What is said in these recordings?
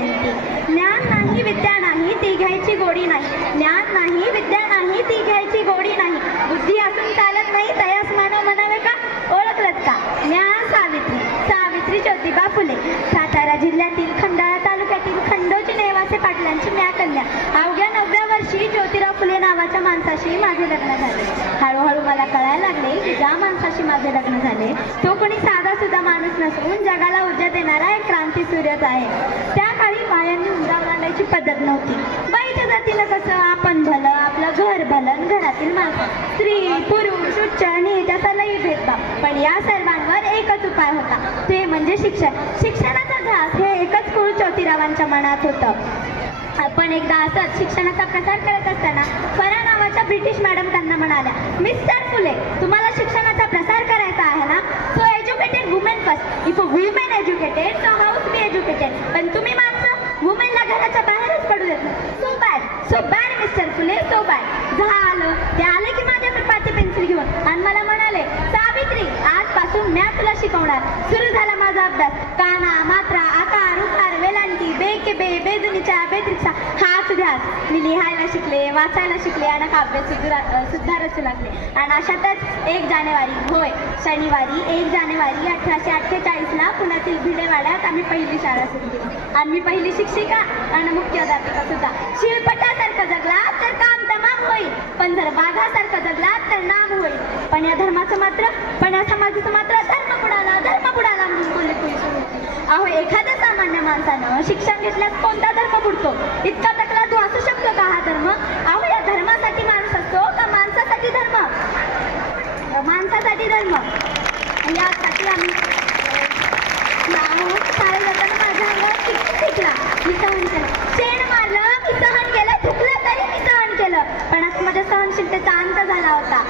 जयंती. ज्ञान नाही विद्या नाही ती घ्यायची गोडी नाही. ज्ञान नाही विद्या नाही ती घ्यायची गोडी नाही. बुद्धी असून चालत नाही तयास मानव म्हणावे का? ओळखलत का? ज्ञान सावित्री. सावित्री ज्योतिबा फुले. सातारा जिल्ह्यातील खंडाळा तालुक्यातील खंडोजी नेवासे पाटलांची म्या कन्या. अवघ्या 9व्या वर्षी ज्योतिराव फुले नावाच्या माणसाशी माझे लग्न झाले. हळूहळू मला कळायला लागले की ज्या माणसाशी माझे लग्न झाले तो कोणी साधा सुद्धा माणूस नसून जगाला ऊर्जा देणारा एक क्रांती सूर्यच आहे. त्या काळी बायांनी हुंडा मांडायची पद्धत नव्हती. बाईच्या जातीला कसं आपण भलं, आपलं घर भलं, घरातील माणसं, स्त्री पुरुष उच्च नीच असा लई भेदभाव. पण या सर्वांवर एकच उपाय होता, ते म्हणजे शिक्षण. शिक्षणाचा ध्यास हे एकच कुळ ज्योतिरावांच्या मनात होतं. आपण एकदा असंच शिक्षणाचा प्रसार करत असताना फरा नावाच्या ब्रिटिश मॅडम त्यांना म्हणाल्या, मिस्टर फुले, तुम्हाला शिक्षणाचा प्रसार करायचा आहे ना, so educated women first. If a women educated so house be educated. पण तुम्ही माणसं वुमेनला घराच्या बाहेरच पडू देत नाही. So bad mister Phule, so bad. झालं. ते आले की माझ्याकडे पाटी पेन्सिल घेऊन आणि मला म्हणाले, सावित्री, आजपासून म्या तुला शिकवणार. सुरू झाला माझा अभ्यास. काना, मात्रा, आकार, उकार, वेलांटी, बेके बेजुनीच्या बेत्रिक्षा हाच ध्यास. मी लिहायला शिकले, वाचायला शिकले आणि काव्य सुद्धा रचू लागले. आणि अशातच 1 जानेवारी, होय शनिवारी 1 जानेवारी 1848ला पुण्यातील भिडेवाड्यात आम्ही पहिली शाळा सुरू केली. आणि मी पहिली शिक्षिका आणि मुख्याध्यापिका सुद्धा. शिळपटासारखं जगला तर काम तमाम होईल, पण जर वाघासारखं जगला तर नाम होईल. पण या समाजाचं मात्र धर्म बुडाला म्हणून बोलले पोलीस. अहो, एखाद्या सामान्य माणसानं शिक्षण घेतल्यास कोणता धर्म बुडतो? इतका तकला तू असू शकतो का हा धर्म? अहो, या धर्मासाठी माणूस असतो का माणसासाठी धर्म? माणसासाठी धर्म. यासाठी आम्ही शाळेत जाताना माझ्या अंगावर शिकला, मी सहन केलं. शेण मारलं मी सहन केलं, चुकलं तरी मी सहन केलं. पण आज माझ्या सहनशीलतेचा अंत झाला होता.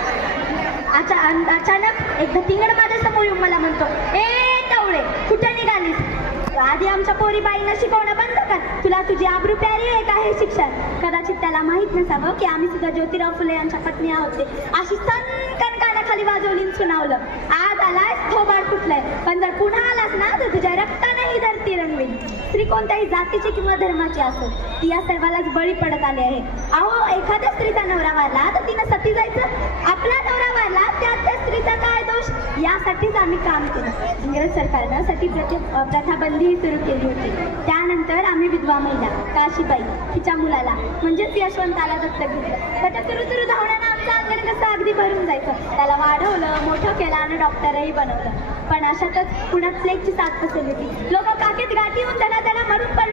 अचानक एक तिंगड माझ्या समोर येऊन मला म्हणतो, ए टवळे, कुठे निघालीस? आधी आमच्या पोरी बाईंना शिकवणं बंद कर. तुला तुझी आबरू प्यारी आहे का हे शिक्षण? कदाचित त्याला माहीत नसावं की आम्ही सुद्धा ज्योतिराव फुले यांच्या पत्नी आहोत. अशी सनकन कानाखाली वाजवली सुनावलं. आज आलास थोबाड फुटलंय, पण जर पुन्हा आलास ना तर तुझ्या रक्ताने ही धरती रंगवेल. स्त्री कोणत्याही जातीची किंवा धर्माची असो, ती या सर्वालाच बळी पडत आली आहे. अहो, एखाद्या स्त्रीचा नवरा वारला तर तिनं सती जायचं. आपला नवरा वारला त्यात त्या स्त्रीचा काय दोष? यासाठीच आम्ही काम केलं. इंग्रज सरकारनं सती प्रथा बंदी सुरू केली होती. त्यानंतर आम्ही विधवा महिला काशीबाई तिच्या मुलाला म्हणजेच यशवंताला दत्तक घेतलं. त्याच्या सुरू धावण्यानं आमचं अंगण कसं अगदी भरून जायचं. त्याला वाढवलं, मोठं केलं आणि डॉक्टरही बनवलं. पण अशातच पुण्यात प्लेगची साथ पसरली होती. लोक काकेत गाठी होऊन त्यांना मरून